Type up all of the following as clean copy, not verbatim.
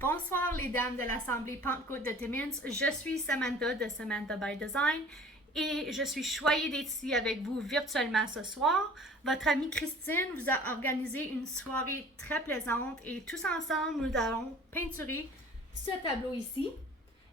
Bonsoir les dames de l'Assemblée Pentecôte de Timmins. Je suis Samantha de Samantha by Design et je suis choyée d'être ici avec vous virtuellement ce soir. Votre amie Christine vous a organisé une soirée très plaisante et tous ensemble nous allons peinturer ce tableau ici,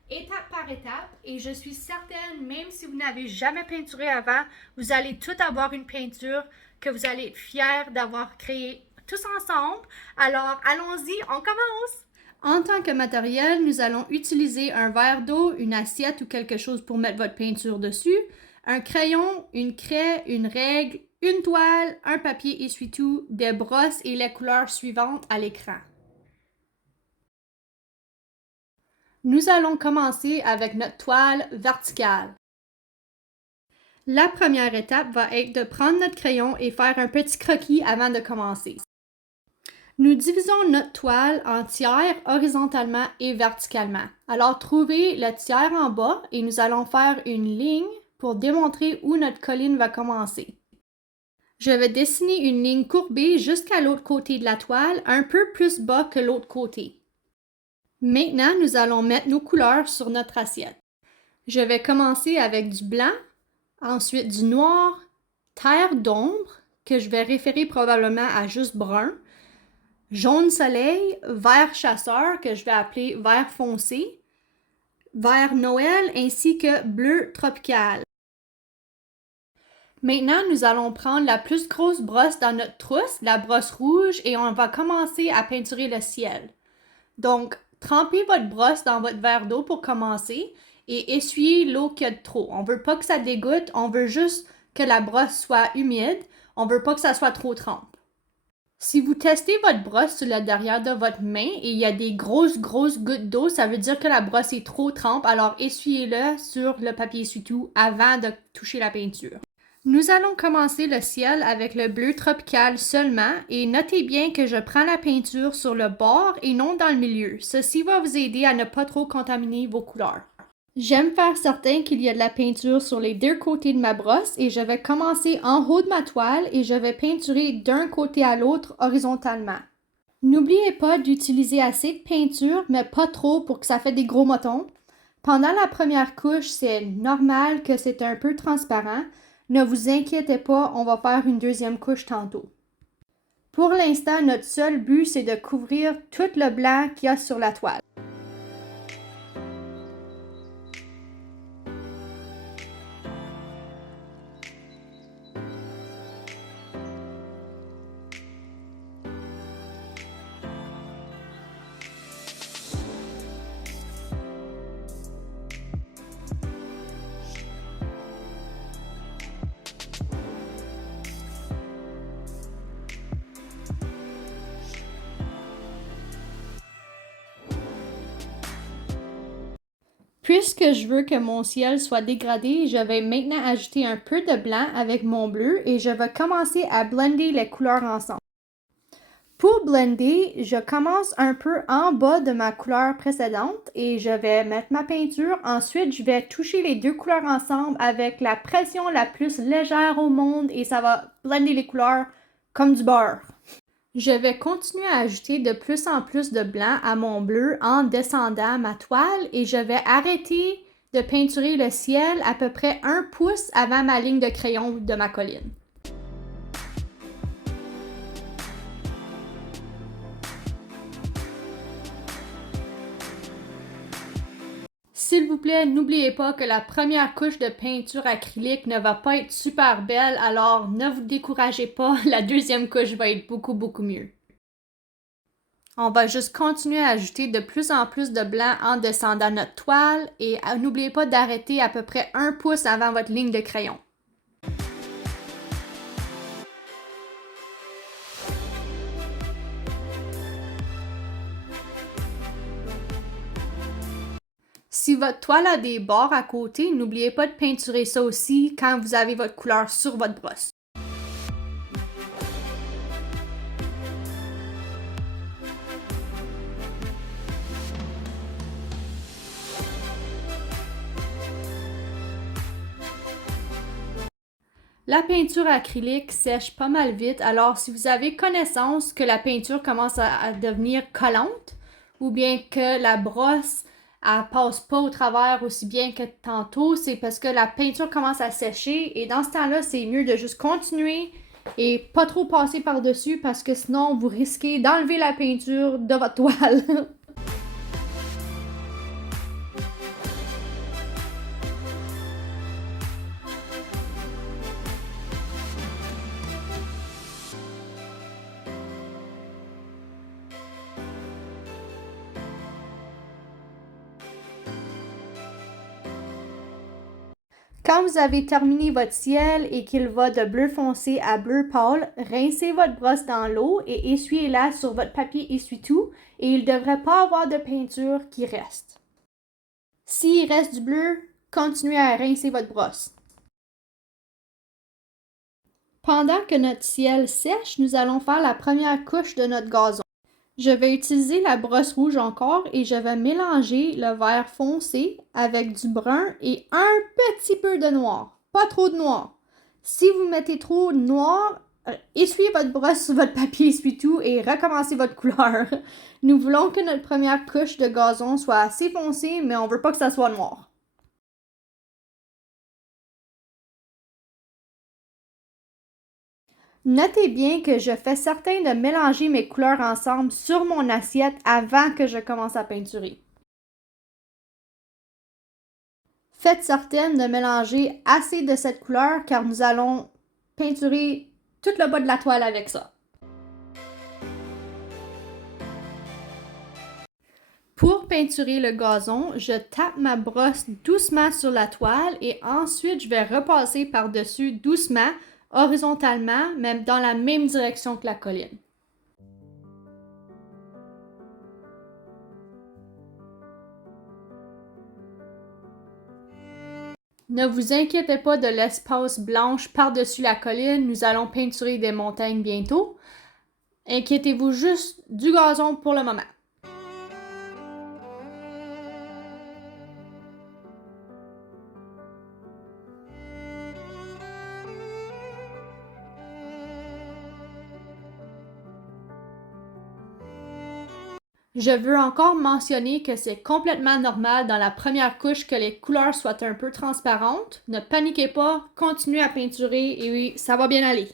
étape par étape, et je suis certaine, même si vous n'avez jamais peinturé avant, vous allez tout avoir une peinture que vous allez être fiers d'avoir créée tous ensemble. Alors allons-y, on commence! En tant que matériel, nous allons utiliser un verre d'eau, une assiette ou quelque chose pour mettre votre peinture dessus, un crayon, une craie, une règle, une toile, un papier essuie-tout, des brosses et les couleurs suivantes à l'écran. Nous allons commencer avec notre toile verticale. La première étape va être de prendre notre crayon et faire un petit croquis avant de commencer. Nous divisons notre toile en tiers horizontalement et verticalement. Alors, trouvez le tiers en bas et nous allons faire une ligne pour démontrer où notre colline va commencer. Je vais dessiner une ligne courbée jusqu'à l'autre côté de la toile, un peu plus bas que l'autre côté. Maintenant, nous allons mettre nos couleurs sur notre assiette. Je vais commencer avec du blanc, ensuite du noir, terre d'ombre, que je vais référer probablement à juste brun, jaune soleil, vert chasseur que je vais appeler vert foncé, vert Noël ainsi que bleu tropical. Maintenant, nous allons prendre la plus grosse brosse dans notre trousse, la brosse rouge, et on va commencer à peinturer le ciel. Donc, trempez votre brosse dans votre verre d'eau pour commencer et essuyez l'eau qu'il y a de trop. On ne veut pas que ça dégoûte, on veut juste que la brosse soit humide, on ne veut pas que ça soit trop trempe. Si vous testez votre brosse sur le derrière de votre main et il y a des grosses gouttes d'eau, ça veut dire que la brosse est trop trempe, alors essuyez-le sur le papier essuie-tout avant de toucher la peinture. Nous allons commencer le ciel avec le bleu tropical seulement et notez bien que je prends la peinture sur le bord et non dans le milieu. Ceci va vous aider à ne pas trop contaminer vos couleurs. J'aime faire certain qu'il y a de la peinture sur les deux côtés de ma brosse et je vais commencer en haut de ma toile et je vais peinturer d'un côté à l'autre horizontalement. N'oubliez pas d'utiliser assez de peinture, mais pas trop pour que ça fait des gros motons. Pendant la première couche, c'est normal que c'est un peu transparent. Ne vous inquiétez pas, on va faire une deuxième couche tantôt. Pour l'instant, notre seul but, c'est de couvrir tout le blanc qu'il y a sur la toile. Puisque je veux que mon ciel soit dégradé, je vais maintenant ajouter un peu de blanc avec mon bleu et je vais commencer à blender les couleurs ensemble. Pour blender, je commence un peu en bas de ma couleur précédente et je vais mettre ma peinture. Ensuite, je vais toucher les deux couleurs ensemble avec la pression la plus légère au monde et ça va blender les couleurs comme du beurre. Je vais continuer à ajouter de plus en plus de blanc à mon bleu en descendant ma toile et je vais arrêter de peinturer le ciel à peu près 1 pouce avant ma ligne de crayon de ma colline. S'il vous plaît, n'oubliez pas que la première couche de peinture acrylique ne va pas être super belle, alors ne vous découragez pas, la deuxième couche va être beaucoup mieux. On va juste continuer à ajouter de plus en plus de blanc en descendant notre toile et n'oubliez pas d'arrêter à peu près 1 pouce avant votre ligne de crayon. Si votre toile a des bords à côté, n'oubliez pas de peinturer ça aussi quand vous avez votre couleur sur votre brosse. La peinture acrylique sèche pas mal vite, alors si vous avez connaissance que la peinture commence à devenir collante ou bien que la brosse elle passe pas au travers aussi bien que tantôt, c'est parce que la peinture commence à sécher et dans ce temps-là, c'est mieux de juste continuer et pas trop passer par-dessus parce que sinon vous risquez d'enlever la peinture de votre toile. Quand vous avez terminé votre ciel et qu'il va de bleu foncé à bleu pâle, rincez votre brosse dans l'eau et essuyez-la sur votre papier essuie-tout et il ne devrait pas avoir de peinture qui reste. S'il reste du bleu, continuez à rincer votre brosse. Pendant que notre ciel sèche, nous allons faire la première couche de notre gazon. Je vais utiliser la brosse rouge encore et je vais mélanger le vert foncé avec du brun et un petit peu de noir. Pas trop de noir. Si vous mettez trop de noir, essuyez votre brosse sur votre papier essuie-tout et recommencez votre couleur. Nous voulons que notre première couche de gazon soit assez foncée, mais on veut pas que ça soit noir. Notez bien que je fais certain de mélanger mes couleurs ensemble sur mon assiette avant que je commence à peinturer. Faites certaine de mélanger assez de cette couleur car nous allons peinturer tout le bas de la toile avec ça. Pour peinturer le gazon, je tape ma brosse doucement sur la toile et ensuite je vais repasser par-dessus doucement, horizontalement, même dans la même direction que la colline. Ne vous inquiétez pas de l'espace blanche par-dessus la colline, nous allons peinturer des montagnes bientôt. Inquiétez-vous juste du gazon pour le moment. Je veux encore mentionner que c'est complètement normal dans la première couche que les couleurs soient un peu transparentes. Ne paniquez pas, continuez à peinturer et oui, ça va bien aller.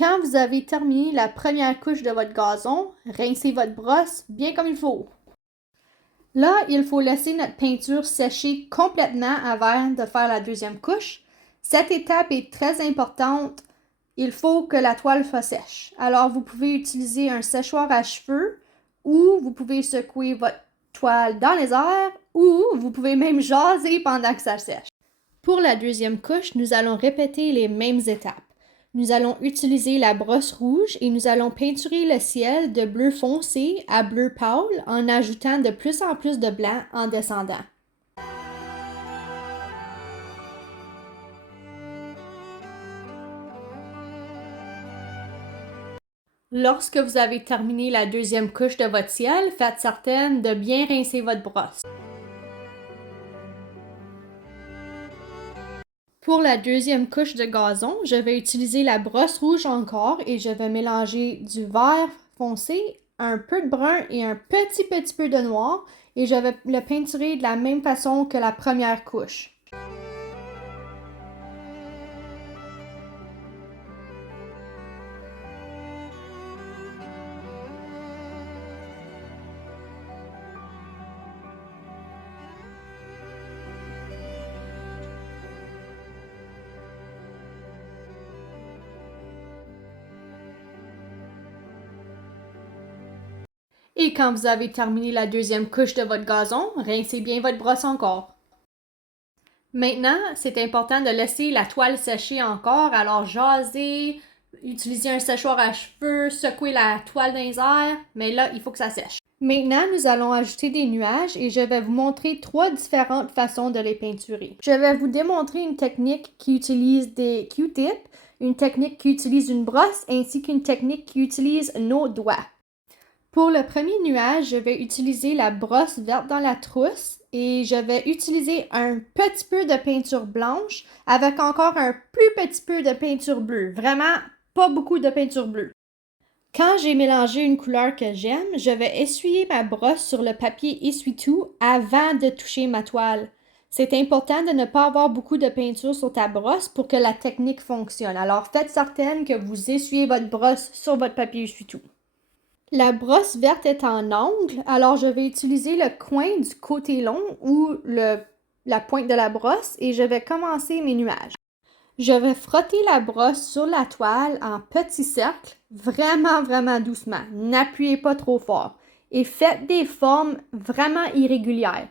Quand vous avez terminé la première couche de votre gazon, rincez votre brosse bien comme il faut. Là, il faut laisser notre peinture sécher complètement avant de faire la deuxième couche. Cette étape est très importante. Il faut que la toile soit sèche. Alors, vous pouvez utiliser un séchoir à cheveux ou vous pouvez secouer votre toile dans les airs ou vous pouvez même jaser pendant que ça sèche. Pour la deuxième couche, nous allons répéter les mêmes étapes. Nous allons utiliser la brosse rouge et nous allons peinturer le ciel de bleu foncé à bleu pâle en ajoutant de plus en plus de blanc en descendant. Lorsque vous avez terminé la deuxième couche de votre ciel, faites certaine de bien rincer votre brosse. Pour la deuxième couche de gazon, je vais utiliser la brosse rouge encore et je vais mélanger du vert foncé, un peu de brun et un petit peu de noir et je vais le peinturer de la même façon que la première couche. Et quand vous avez terminé la deuxième couche de votre gazon, rincez bien votre brosse encore. Maintenant, c'est important de laisser la toile sécher encore, alors jasez, utilisez un séchoir à cheveux, secouez la toile dans les airs, mais là, il faut que ça sèche. Maintenant, nous allons ajouter des nuages et je vais vous montrer 3 différentes façons de les peinturer. Je vais vous démontrer une technique qui utilise des Q-tips, une technique qui utilise une brosse ainsi qu'une technique qui utilise nos doigts. Pour le premier nuage, je vais utiliser la brosse verte dans la trousse et je vais utiliser un petit peu de peinture blanche avec encore un plus petit peu de peinture bleue. Vraiment, pas beaucoup de peinture bleue. Quand j'ai mélangé une couleur que j'aime, je vais essuyer ma brosse sur le papier essuie-tout avant de toucher ma toile. C'est important de ne pas avoir beaucoup de peinture sur ta brosse pour que la technique fonctionne. Alors faites certaine que vous essuyez votre brosse sur votre papier essuie-tout. La brosse verte est en angle, alors je vais utiliser le coin du côté long ou la pointe de la brosse et je vais commencer mes nuages. Je vais frotter la brosse sur la toile en petits cercles, vraiment doucement. N'appuyez pas trop fort et faites des formes vraiment irrégulières.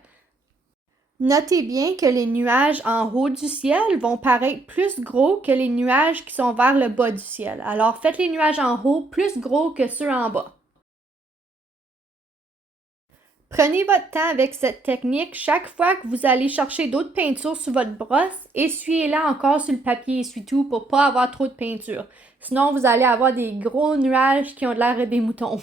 Notez bien que les nuages en haut du ciel vont paraître plus gros que les nuages qui sont vers le bas du ciel. Alors faites les nuages en haut plus gros que ceux en bas. Prenez votre temps avec cette technique. Chaque fois que vous allez chercher d'autres peintures sur votre brosse, essuyez-la encore sur le papier essuie-tout pour pas avoir trop de peinture. Sinon, vous allez avoir des gros nuages qui ont l'air des moutons.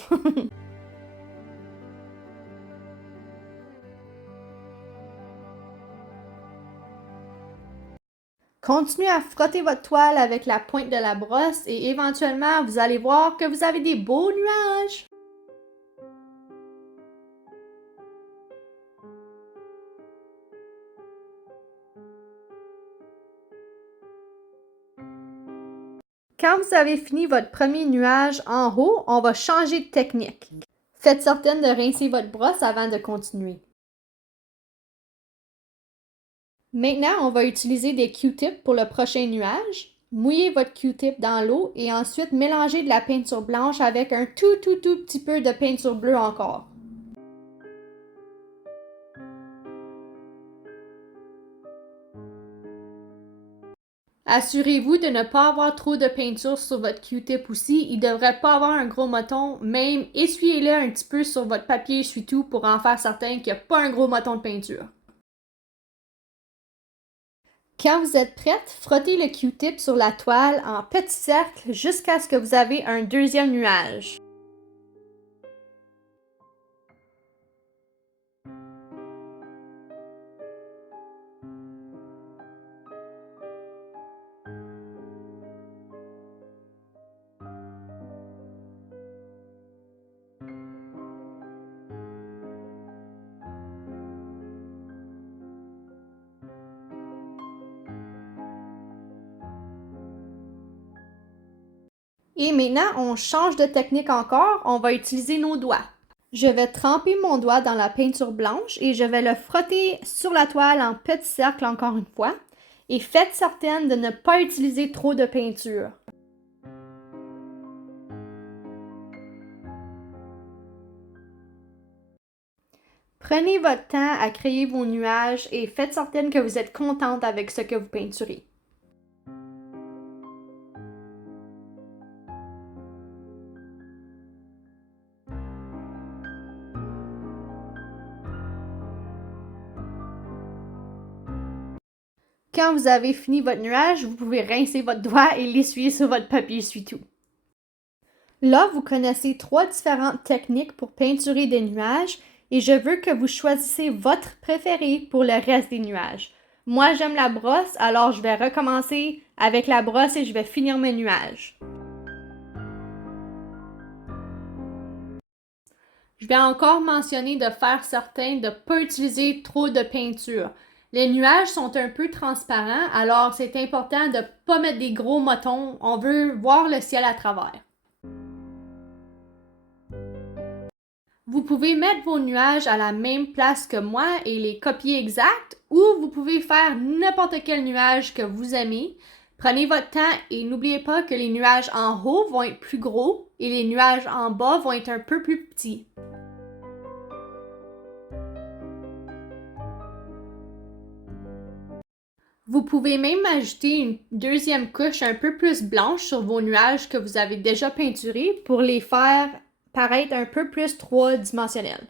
Continuez à frotter votre toile avec la pointe de la brosse et éventuellement, vous allez voir que vous avez des beaux nuages. Quand vous avez fini votre premier nuage en haut, on va changer de technique. Faites certaine de rincer votre brosse avant de continuer. Maintenant, on va utiliser des Q-tips pour le prochain nuage. Mouillez votre Q-tip dans l'eau et ensuite mélangez de la peinture blanche avec un tout petit peu de peinture bleue encore. Assurez-vous de ne pas avoir trop de peinture sur votre Q-tip aussi. Il ne devrait pas avoir un gros moton. Même essuyez-le un petit peu sur votre papier essuie-tout pour en faire certain qu'il n'y a pas un gros moton de peinture. Quand vous êtes prête, frottez le Q-tip sur la toile en petits cercles jusqu'à ce que vous avez un deuxième nuage. Et maintenant, on change de technique encore, on va utiliser nos doigts. Je vais tremper mon doigt dans la peinture blanche et je vais le frotter sur la toile en petits cercles encore une fois. Et faites certaine de ne pas utiliser trop de peinture. Prenez votre temps à créer vos nuages et faites certaine que vous êtes contente avec ce que vous peinturez. Quand vous avez fini votre nuage, vous pouvez rincer votre doigt et l'essuyer sur votre papier essuie-tout. Là, vous connaissez 3 différentes techniques pour peinturer des nuages et je veux que vous choisissez votre préféré pour le reste des nuages. Moi, j'aime la brosse, alors je vais recommencer avec la brosse et je vais finir mes nuages. Je vais encore mentionner de faire certain de ne pas utiliser trop de peinture. Les nuages sont un peu transparents, alors c'est important de ne pas mettre des gros motons. On veut voir le ciel à travers. Vous pouvez mettre vos nuages à la même place que moi et les copier exacts, ou vous pouvez faire n'importe quel nuage que vous aimez. Prenez votre temps et n'oubliez pas que les nuages en haut vont être plus gros et les nuages en bas vont être un peu plus petits. Vous pouvez même ajouter une deuxième couche un peu plus blanche sur vos nuages que vous avez déjà peinturés pour les faire paraître un peu plus trois-dimensionnels.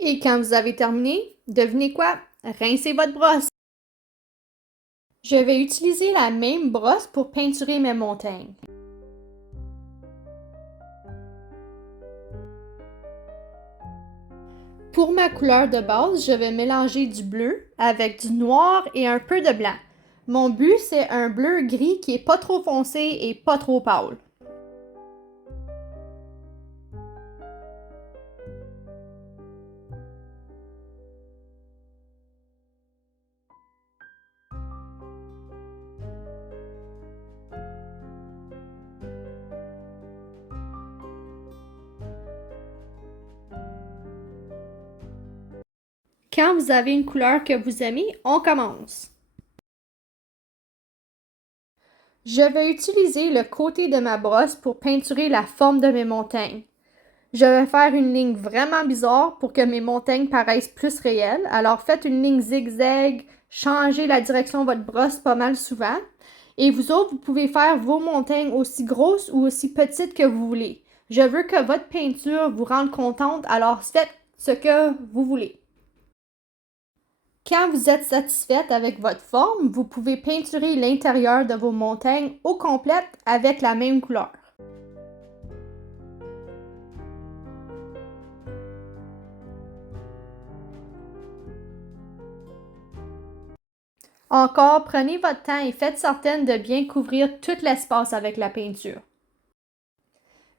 Et quand vous avez terminé, devinez quoi? Rincez votre brosse. Je vais utiliser la même brosse pour peinturer mes montagnes. Pour ma couleur de base, je vais mélanger du bleu avec du noir et un peu de blanc. Mon but, c'est un bleu gris qui est pas trop foncé et pas trop pâle. Quand vous avez une couleur que vous aimez, on commence. Je vais utiliser le côté de ma brosse pour peinturer la forme de mes montagnes. Je vais faire une ligne vraiment bizarre pour que mes montagnes paraissent plus réelles. Alors faites une ligne zigzag, changez la direction de votre brosse pas mal souvent. Et vous autres, vous pouvez faire vos montagnes aussi grosses ou aussi petites que vous voulez. Je veux que votre peinture vous rende contente, alors faites ce que vous voulez. Quand vous êtes satisfaite avec votre forme, vous pouvez peinturer l'intérieur de vos montagnes au complet avec la même couleur. Encore, prenez votre temps et faites certaine de bien couvrir tout l'espace avec la peinture.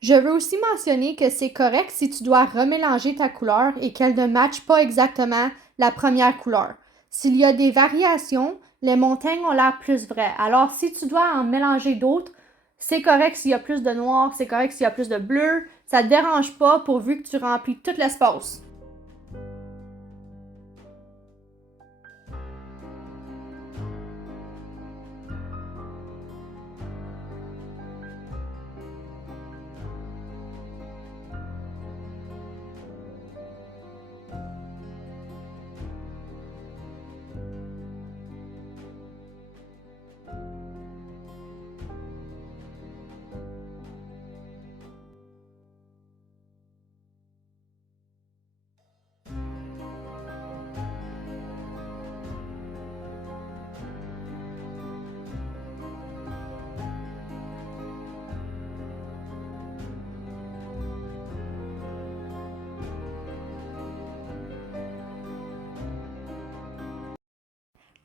Je veux aussi mentionner que c'est correct si tu dois remélanger ta couleur et qu'elle ne matche pas exactement la première couleur. S'il y a des variations, les montagnes ont l'air plus vraies. Alors, si tu dois en mélanger d'autres, c'est correct s'il y a plus de noir, c'est correct s'il y a plus de bleu. Ça ne te dérange pas pourvu que tu remplis tout l'espace.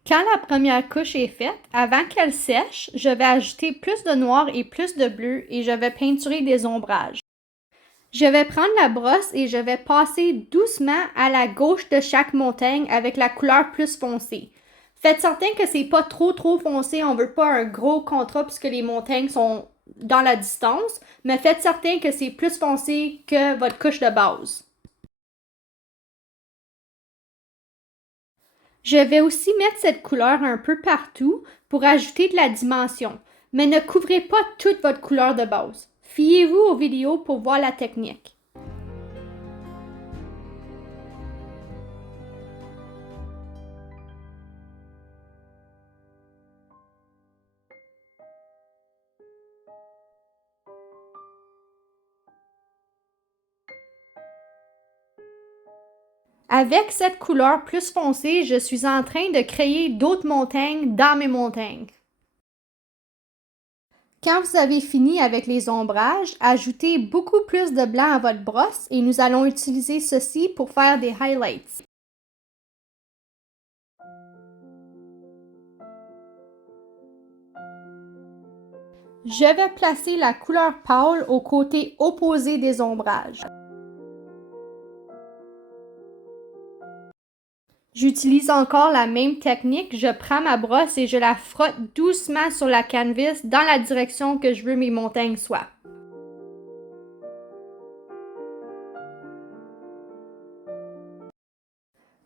Quand la première couche est faite, avant qu'elle sèche, je vais ajouter plus de noir et plus de bleu et je vais peinturer des ombrages. Je vais prendre la brosse et je vais passer doucement à la gauche de chaque montagne avec la couleur plus foncée. Faites certain que c'est pas trop foncé, on veut pas un gros contrat puisque les montagnes sont dans la distance, mais faites certain que c'est plus foncé que votre couche de base. Je vais aussi mettre cette couleur un peu partout pour ajouter de la dimension, mais ne couvrez pas toute votre couleur de base. Fiez-vous aux vidéos pour voir la technique. Avec cette couleur plus foncée, je suis en train de créer d'autres montagnes dans mes montagnes. Quand vous avez fini avec les ombrages, ajoutez beaucoup plus de blanc à votre brosse et nous allons utiliser ceci pour faire des highlights. Je vais placer la couleur pâle au côté opposé des ombrages. J'utilise encore la même technique, je prends ma brosse et je la frotte doucement sur la canvas dans la direction que je veux mes montagnes soient.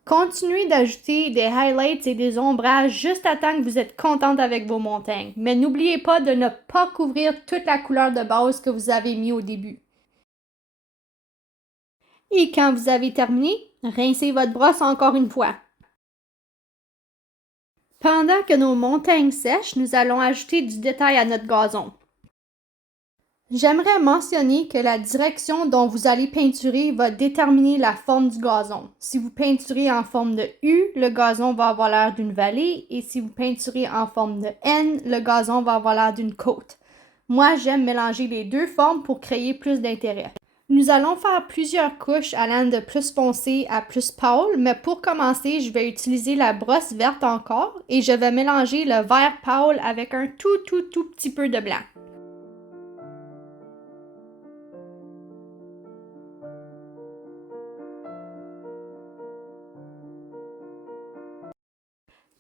Continuez d'ajouter des highlights et des ombrages juste à temps que vous êtes contente avec vos montagnes. Mais n'oubliez pas de ne pas couvrir toute la couleur de base que vous avez mis au début. Et quand vous avez terminé, rincez votre brosse encore une fois. Pendant que nos montagnes sèchent, nous allons ajouter du détail à notre gazon. J'aimerais mentionner que la direction dont vous allez peinturer va déterminer la forme du gazon. Si vous peinturez en forme de U, le gazon va avoir l'air d'une vallée et si vous peinturez en forme de N, le gazon va avoir l'air d'une côte. Moi, j'aime mélanger les deux formes pour créer plus d'intérêt. Nous allons faire plusieurs couches allant de plus foncé à plus pâle, mais pour commencer, je vais utiliser la brosse verte encore et je vais mélanger le vert pâle avec un tout petit peu de blanc.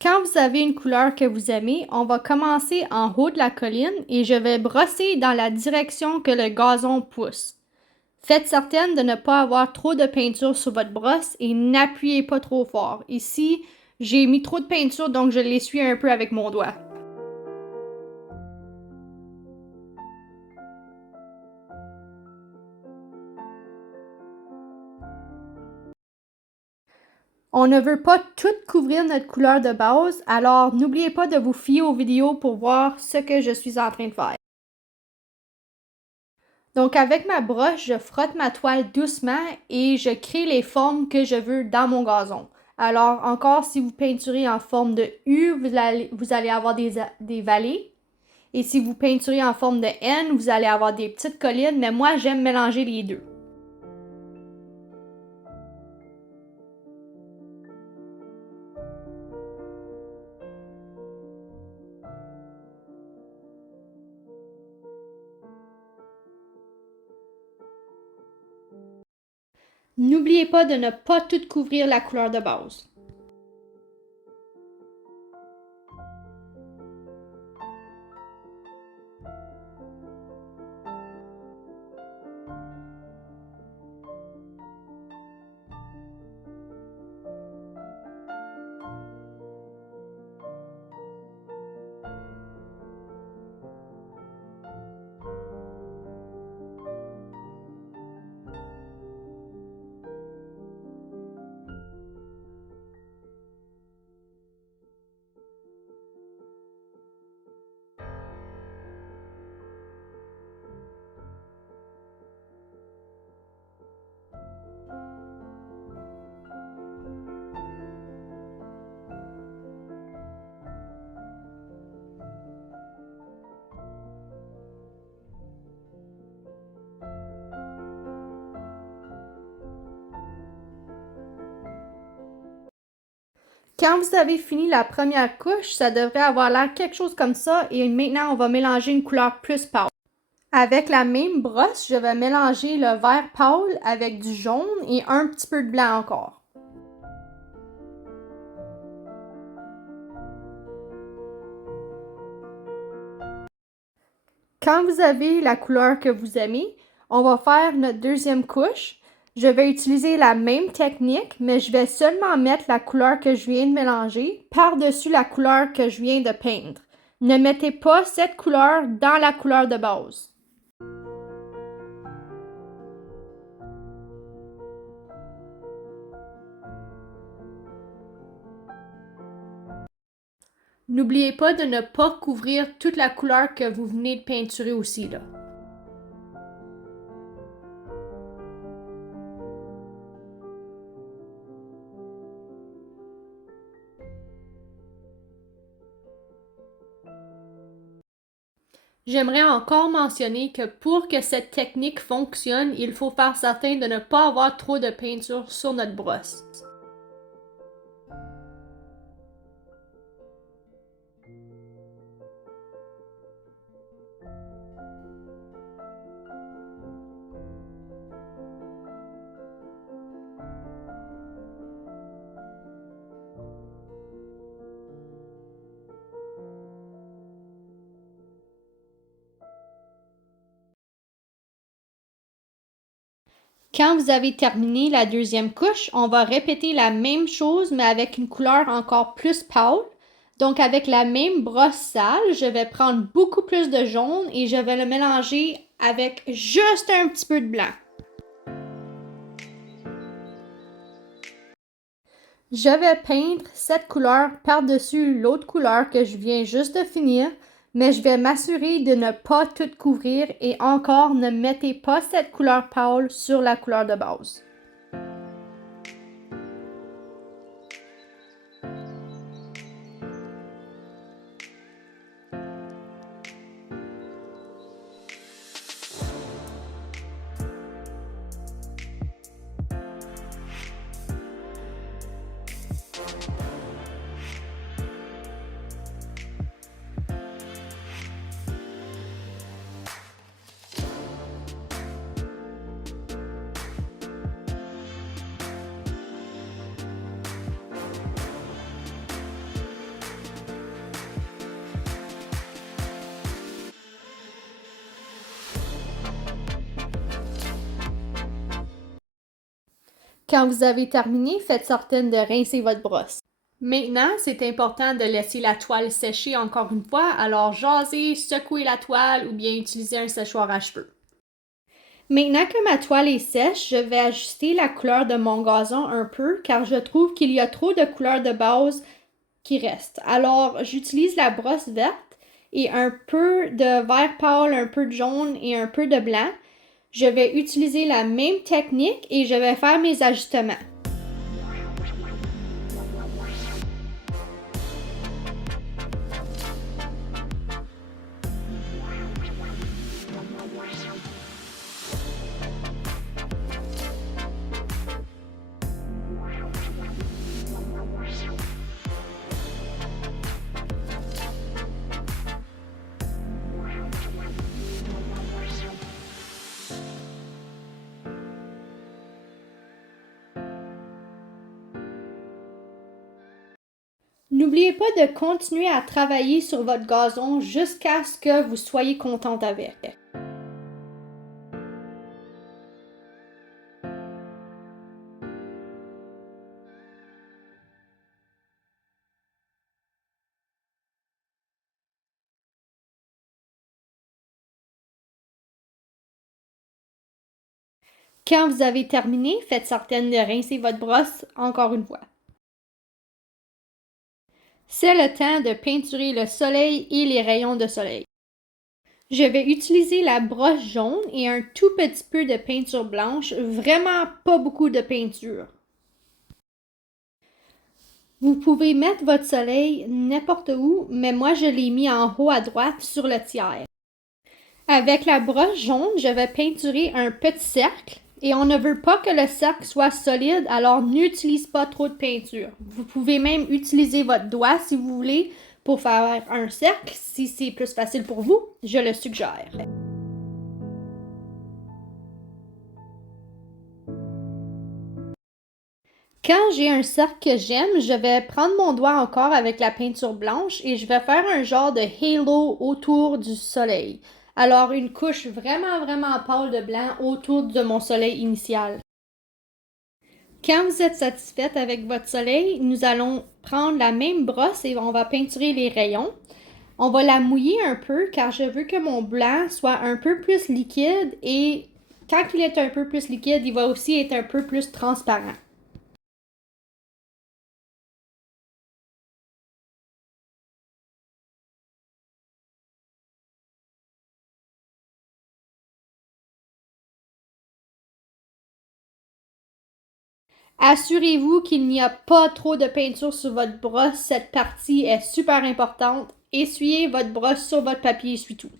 Quand vous avez une couleur que vous aimez, on va commencer en haut de la colline et je vais brosser dans la direction que le gazon pousse. Faites certaine de ne pas avoir trop de peinture sur votre brosse et n'appuyez pas trop fort. Ici, j'ai mis trop de peinture donc je l'essuie un peu avec mon doigt. On ne veut pas tout couvrir notre couleur de base, alors n'oubliez pas de vous fier aux vidéos pour voir ce que je suis en train de faire. Donc avec ma brosse, je frotte ma toile doucement et je crée les formes que je veux dans mon gazon. Alors encore, si vous peinturez en forme de U, vous allez avoir des vallées. Et si vous peinturez en forme de N, vous allez avoir des petites collines, mais moi j'aime mélanger les deux. N'oubliez pas de ne pas tout couvrir la couleur de base. Quand vous avez fini la première couche, ça devrait avoir l'air quelque chose comme ça et maintenant on va mélanger une couleur plus pâle. Avec la même brosse, je vais mélanger le vert pâle avec du jaune et un petit peu de blanc encore. Quand vous avez la couleur que vous aimez, on va faire notre deuxième couche. Je vais utiliser la même technique, mais je vais seulement mettre la couleur que je viens de mélanger par-dessus la couleur que je viens de peindre. Ne mettez pas cette couleur dans la couleur de base. N'oubliez pas de ne pas couvrir toute la couleur que vous venez de peinturer aussi, là. J'aimerais encore mentionner que pour que cette technique fonctionne, il faut faire certain de ne pas avoir trop de peinture sur notre brosse. Quand vous avez terminé la deuxième couche, on va répéter la même chose mais avec une couleur encore plus pâle. Donc avec la même brosse sale, je vais prendre beaucoup plus de jaune et je vais le mélanger avec juste un petit peu de blanc. Je vais peindre cette couleur par-dessus l'autre couleur que je viens juste de finir, mais je vais m'assurer de ne pas tout couvrir et encore ne mettez pas cette couleur pâle sur la couleur de base. Quand vous avez terminé, faites certaine de rincer votre brosse. Maintenant, c'est important de laisser la toile sécher encore une fois, alors jasez, secouez la toile ou bien utilisez un séchoir à cheveux. Maintenant que ma toile est sèche, je vais ajuster la couleur de mon gazon un peu car je trouve qu'il y a trop de couleurs de base qui restent. Alors, j'utilise la brosse verte et un peu de vert pâle, un peu de jaune et un peu de blanc. Je vais utiliser la même technique et je vais faire mes ajustements. N'oubliez pas de continuer à travailler sur votre gazon jusqu'à ce que vous soyez contente avec. Quand vous avez terminé, faites certaine de rincer votre brosse encore une fois. C'est le temps de peinturer le soleil et les rayons de soleil. Je vais utiliser la brosse jaune et un tout petit peu de peinture blanche, vraiment pas beaucoup de peinture. Vous pouvez mettre votre soleil n'importe où, mais moi je l'ai mis en haut à droite sur le tiers. Avec la brosse jaune, je vais peinturer un petit cercle Et on ne veut pas que le cercle soit solide, alors n'utilise pas trop de peinture. Vous pouvez même utiliser votre doigt si vous voulez pour faire un cercle. Si c'est plus facile pour vous, je le suggère. Quand j'ai un cercle que j'aime, je vais prendre mon doigt encore avec la peinture blanche et je vais faire un genre de halo autour du soleil. Alors une couche vraiment pâle de blanc autour de mon soleil initial. Quand vous êtes satisfaite avec votre soleil, nous allons prendre la même brosse et on va peinturer les rayons. On va la mouiller un peu car je veux que mon blanc soit un peu plus liquide et quand il est un peu plus liquide, il va aussi être un peu plus transparent. Assurez-vous qu'il n'y a pas trop de peinture sur votre brosse. Cette partie est super importante. Essuyez votre brosse sur votre papier essuie-tout.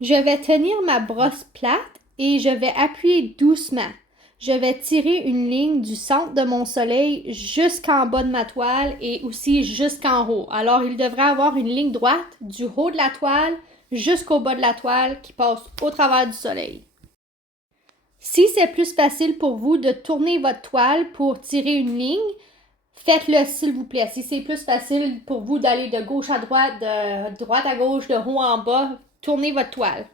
Je vais tenir ma brosse plate et je vais appuyer doucement. Je vais tirer une ligne du centre de mon soleil jusqu'en bas de ma toile et aussi jusqu'en haut. Alors, il devrait avoir une ligne droite du haut de la toile jusqu'au bas de la toile qui passe au travers du soleil. Si c'est plus facile pour vous de tourner votre toile pour tirer une ligne, faites-le s'il vous plaît. Si c'est plus facile pour vous d'aller de gauche à droite, de droite à gauche, de haut en bas, tournez votre toile.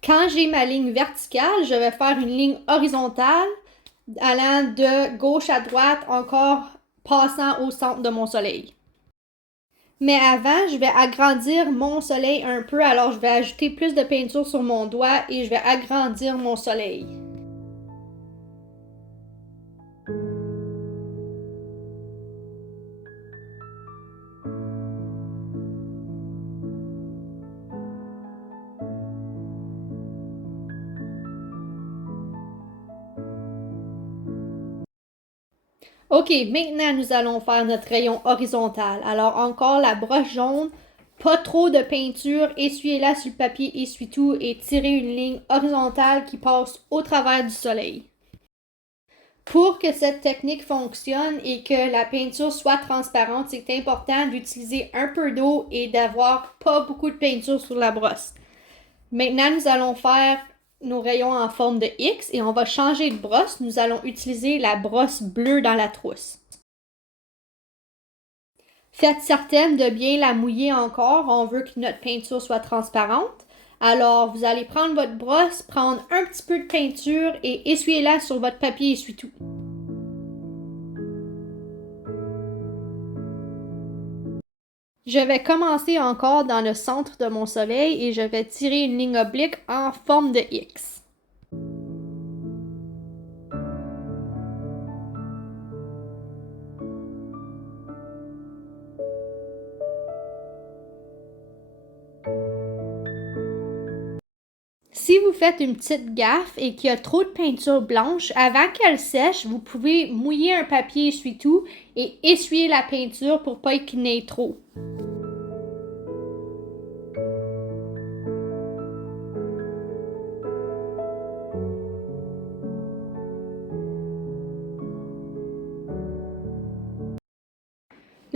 Quand j'ai ma ligne verticale, je vais faire une ligne horizontale allant de gauche à droite, encore passant au centre de mon soleil. Mais avant, je vais agrandir mon soleil un peu, alors je vais ajouter plus de peinture sur mon doigt et je vais agrandir mon soleil. OK, maintenant nous allons faire notre rayon horizontal. Alors encore la broche jaune, pas trop de peinture, essuyez-la sur le papier essuie-tout et tirez une ligne horizontale qui passe au travers du soleil. Pour que cette technique fonctionne et que la peinture soit transparente, c'est important d'utiliser un peu d'eau et d'avoir pas beaucoup de peinture sur la brosse. Maintenant, nous allons faire nos rayons en forme de X et on va changer de brosse. Nous allons utiliser la brosse bleue dans la trousse. Faites certaine de bien la mouiller encore. On veut que notre peinture soit transparente. Alors, vous allez prendre votre brosse, prendre un petit peu de peinture et essuyez-la sur votre papier essuie-tout. Je vais commencer encore dans le centre de mon soleil et je vais tirer une ligne oblique en forme de X. Si vous faites une petite gaffe et qu'il y a trop de peinture blanche, avant qu'elle sèche, vous pouvez mouiller un papier essuie-tout et essuyer la peinture pour pas qu'il n'y ait trop.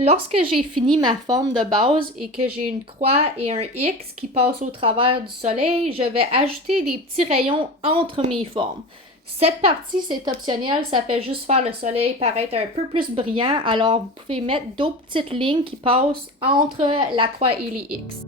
Lorsque j'ai fini ma forme de base et que j'ai une croix et un X qui passent au travers du soleil, je vais ajouter des petits rayons entre mes formes. Cette partie, c'est optionnel, ça fait juste faire le soleil paraître un peu plus brillant, alors vous pouvez mettre d'autres petites lignes qui passent entre la croix et les X.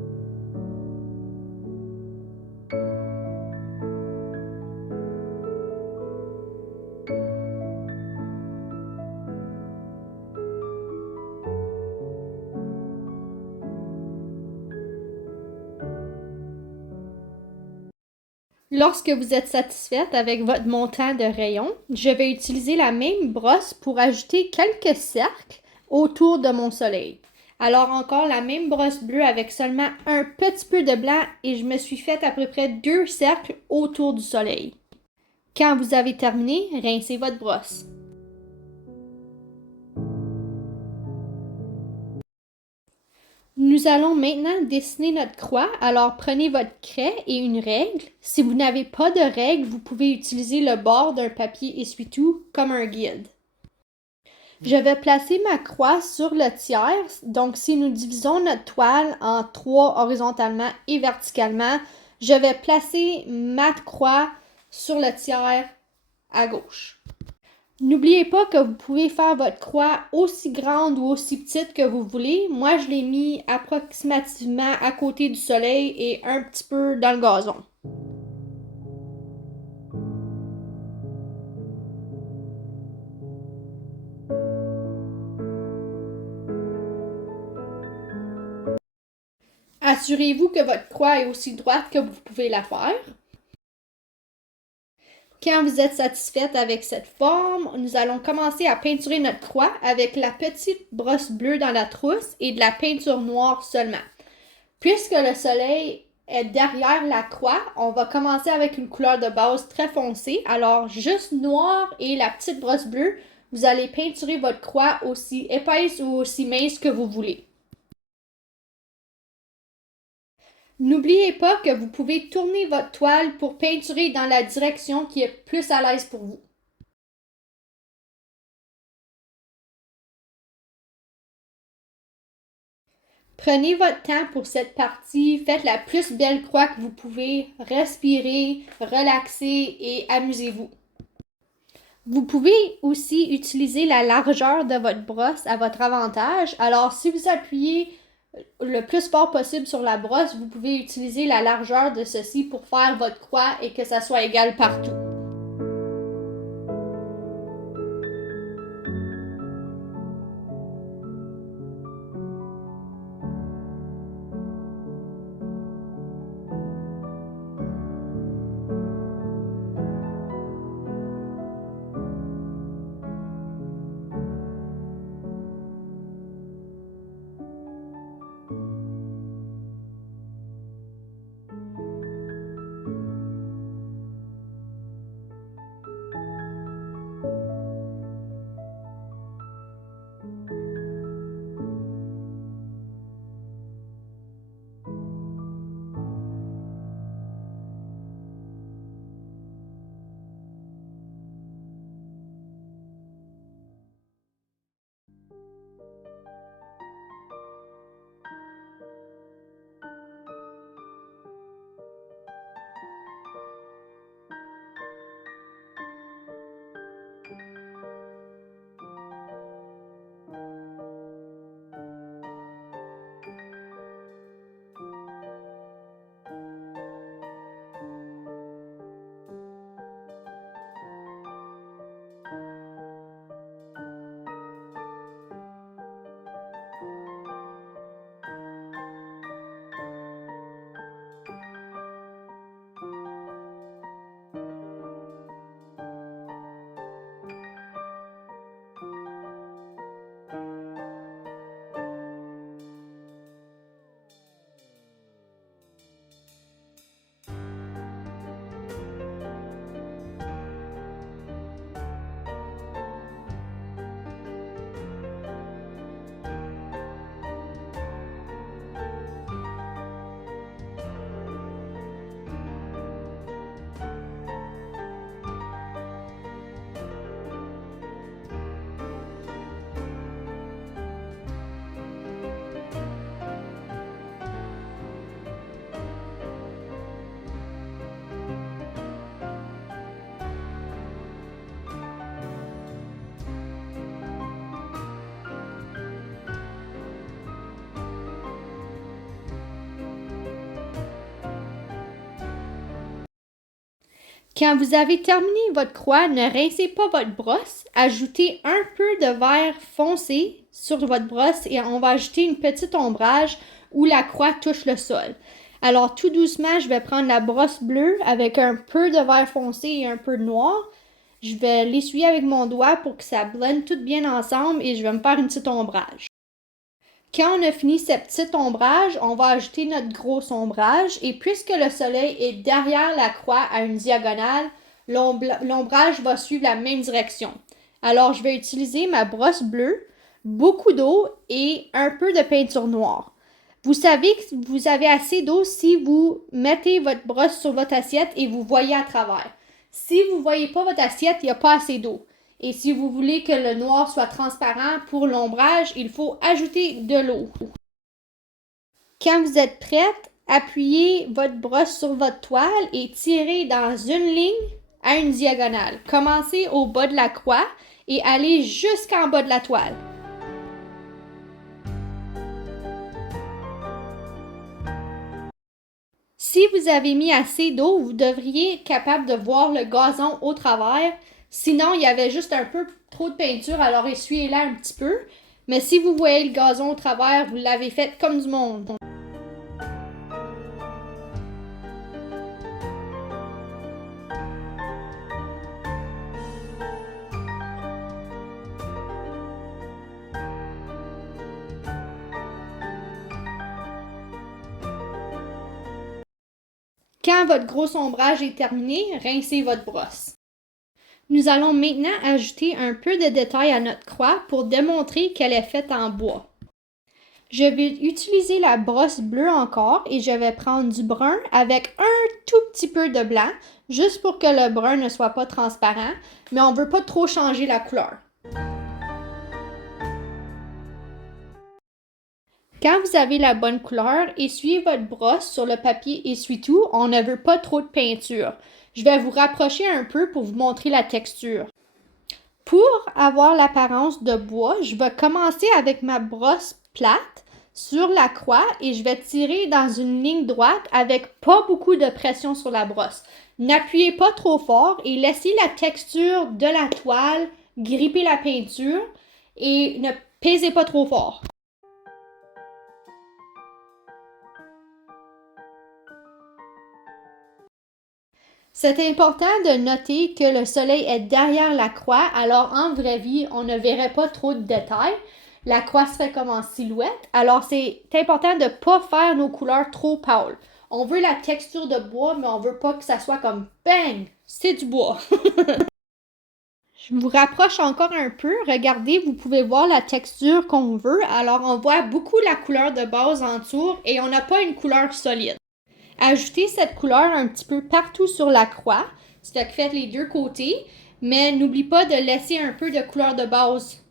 Lorsque vous êtes satisfaite avec votre montant de rayons, je vais utiliser la même brosse pour ajouter quelques cercles autour de mon soleil. Alors encore la même brosse bleue avec seulement un petit peu de blanc et je me suis fait à peu près 2 cercles autour du soleil. Quand vous avez terminé, rincez votre brosse. Nous allons maintenant dessiner notre croix, alors prenez votre craie et une règle. Si vous n'avez pas de règle, vous pouvez utiliser le bord d'un papier essuie-tout comme un guide. Je vais placer ma croix sur le tiers, donc si nous divisons notre toile en 3 horizontalement et verticalement, je vais placer ma croix sur le tiers à gauche. N'oubliez pas que vous pouvez faire votre croix aussi grande ou aussi petite que vous voulez. Moi, je l'ai mis approximativement à côté du soleil et un petit peu dans le gazon. Assurez-vous que votre croix est aussi droite que vous pouvez la faire. Quand vous êtes satisfaite avec cette forme, nous allons commencer à peinturer notre croix avec la petite brosse bleue dans la trousse et de la peinture noire seulement. Puisque le soleil est derrière la croix, on va commencer avec une couleur de base très foncée. Alors, juste noir et la petite brosse bleue, vous allez peinturer votre croix aussi épaisse ou aussi mince que vous voulez. N'oubliez pas que vous pouvez tourner votre toile pour peinturer dans la direction qui est plus à l'aise pour vous. Prenez votre temps pour cette partie, faites la plus belle croix que vous pouvez, respirez, relaxez et amusez-vous. Vous pouvez aussi utiliser la largeur de votre brosse à votre avantage. Alors, si vous appuyez le plus fort possible sur la brosse, vous pouvez utiliser la largeur de ceci pour faire votre croix et que ça soit égal partout. Quand vous avez terminé votre croix, ne rincez pas votre brosse. Ajoutez un peu de vert foncé sur votre brosse et on va ajouter une petite ombrage où la croix touche le sol. Alors tout doucement, je vais prendre la brosse bleue avec un peu de vert foncé et un peu de noir. Je vais l'essuyer avec mon doigt pour que ça blende tout bien ensemble et je vais me faire une petite ombrage. Quand on a fini ce petit ombrage, on va ajouter notre gros ombrage et puisque le soleil est derrière la croix à une diagonale, l'ombrage va suivre la même direction. Alors, je vais utiliser ma brosse bleue, beaucoup d'eau et un peu de peinture noire. Vous savez que vous avez assez d'eau si vous mettez votre brosse sur votre assiette et vous voyez à travers. Si vous ne voyez pas votre assiette, il n'y a pas assez d'eau. Et si vous voulez que le noir soit transparent pour l'ombrage, il faut ajouter de l'eau. Quand vous êtes prête, appuyez votre brosse sur votre toile et tirez dans une ligne à une diagonale. Commencez au bas de la croix et allez jusqu'en bas de la toile. Si vous avez mis assez d'eau, vous devriez être capable de voir le gazon au travers. Sinon, il y avait juste un peu trop de peinture, alors essuyez-la un petit peu. Mais si vous voyez le gazon au travers, vous l'avez fait comme du monde. Quand votre gros ombrage est terminé, rincez votre brosse. Nous allons maintenant ajouter un peu de détail à notre croix pour démontrer qu'elle est faite en bois. Je vais utiliser la brosse bleue encore et je vais prendre du brun avec un tout petit peu de blanc, juste pour que le brun ne soit pas transparent, mais on ne veut pas trop changer la couleur. Quand vous avez la bonne couleur, essuyez votre brosse sur le papier essuie-tout. On ne veut pas trop de peinture. Je vais vous rapprocher un peu pour vous montrer la texture. Pour avoir l'apparence de bois, je vais commencer avec ma brosse plate sur la croix et je vais tirer dans une ligne droite avec pas beaucoup de pression sur la brosse. N'appuyez pas trop fort et laissez la texture de la toile gripper la peinture et ne pèsez pas trop fort. C'est important de noter que le soleil est derrière la croix, alors en vraie vie, on ne verrait pas trop de détails. La croix serait comme en silhouette, alors c'est important de ne pas faire nos couleurs trop pâles. On veut la texture de bois, mais on veut pas que ça soit comme bang, c'est du bois. Je vous rapproche encore un peu. Regardez, vous pouvez voir la texture qu'on veut. Alors on voit beaucoup la couleur de base en dessous et on n'a pas une couleur solide. Ajoutez cette couleur un petit peu partout sur la croix, c'est-à-dire que faites les deux côtés, mais n'oublie pas de laisser un peu de couleur de base.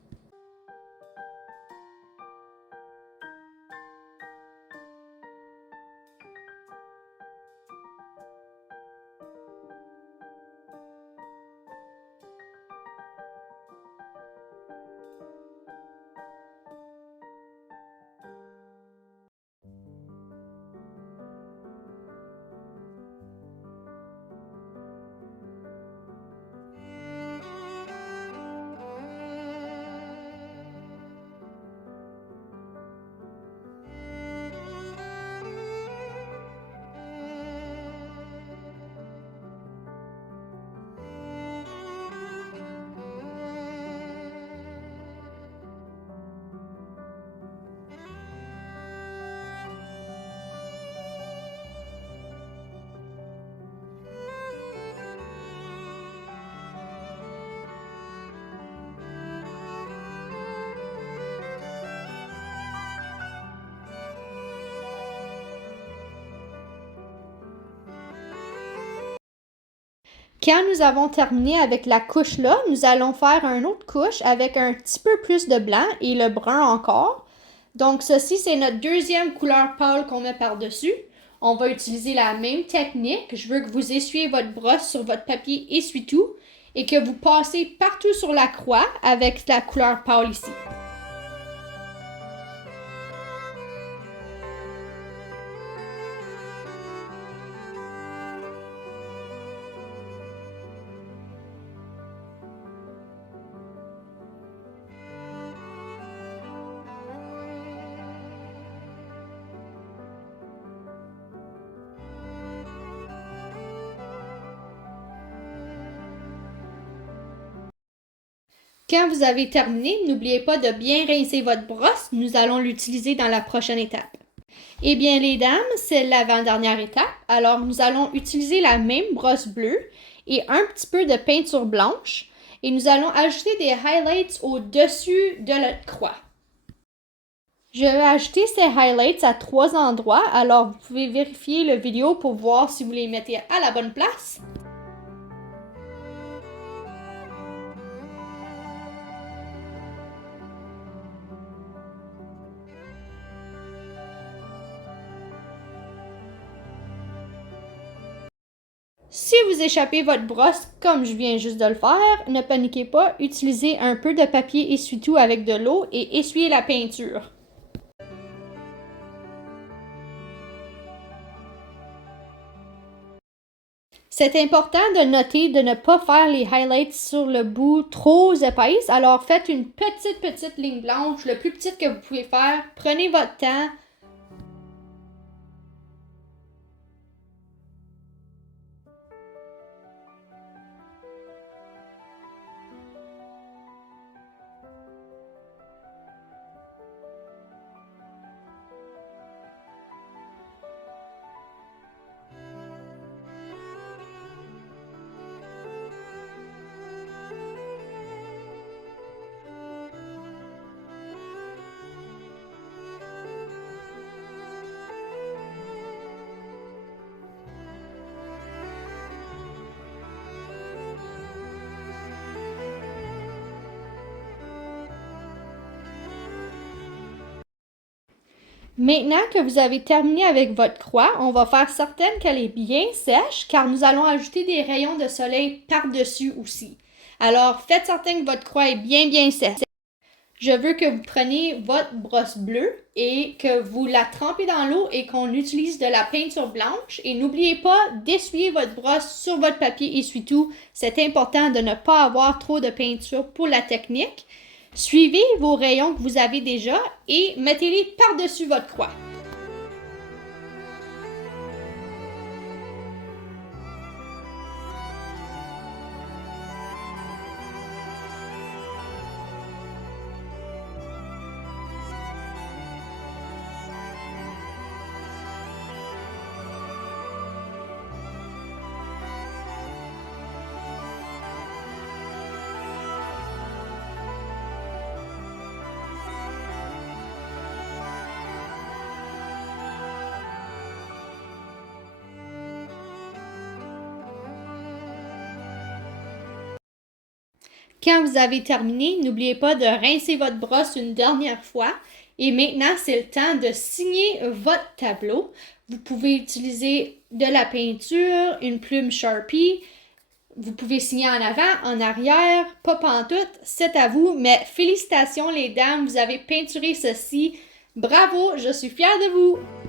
Quand nous avons terminé avec la couche là, nous allons faire une autre couche avec un petit peu plus de blanc et le brun encore. Donc ceci, c'est notre deuxième couleur pâle qu'on met par-dessus. On va utiliser la même technique. Je veux que vous essuyez votre brosse sur votre papier essuie-tout et que vous passez partout sur la croix avec la couleur pâle ici. Quand vous avez terminé, n'oubliez pas de bien rincer votre brosse. Nous allons l'utiliser dans la prochaine étape. Eh bien, les dames, c'est l'avant-dernière étape. Alors, nous allons utiliser la même brosse bleue et un petit peu de peinture blanche. Et nous allons ajouter des highlights au-dessus de notre croix. Je vais ajouter ces highlights à 3 endroits, alors vous pouvez vérifier la vidéo pour voir si vous les mettez à la bonne place. Si vous échappez votre brosse comme je viens juste de le faire, ne paniquez pas, utilisez un peu de papier essuie-tout avec de l'eau et essuyez la peinture. C'est important de noter de ne pas faire les highlights sur le bout trop épaisse, alors faites une petite ligne blanche, le plus petite que vous pouvez faire. Prenez votre temps. Maintenant que vous avez terminé avec votre croix, on va faire certaine qu'elle est bien sèche car nous allons ajouter des rayons de soleil par-dessus aussi. Alors faites certain que votre croix est bien sèche. Je veux que vous preniez votre brosse bleue et que vous la trempez dans l'eau et qu'on utilise de la peinture blanche. Et n'oubliez pas d'essuyer votre brosse sur votre papier essuie-tout. C'est important de ne pas avoir trop de peinture pour la technique. Suivez vos rayons que vous avez déjà et mettez-les par-dessus votre croix. Quand vous avez terminé, n'oubliez pas de rincer votre brosse une dernière fois. Et maintenant, c'est le temps de signer votre tableau. Vous pouvez utiliser de la peinture, une plume Sharpie. Vous pouvez signer en avant, en arrière, pas pantoute, c'est à vous. Mais félicitations les dames, vous avez peinturé ceci. Bravo, je suis fière de vous!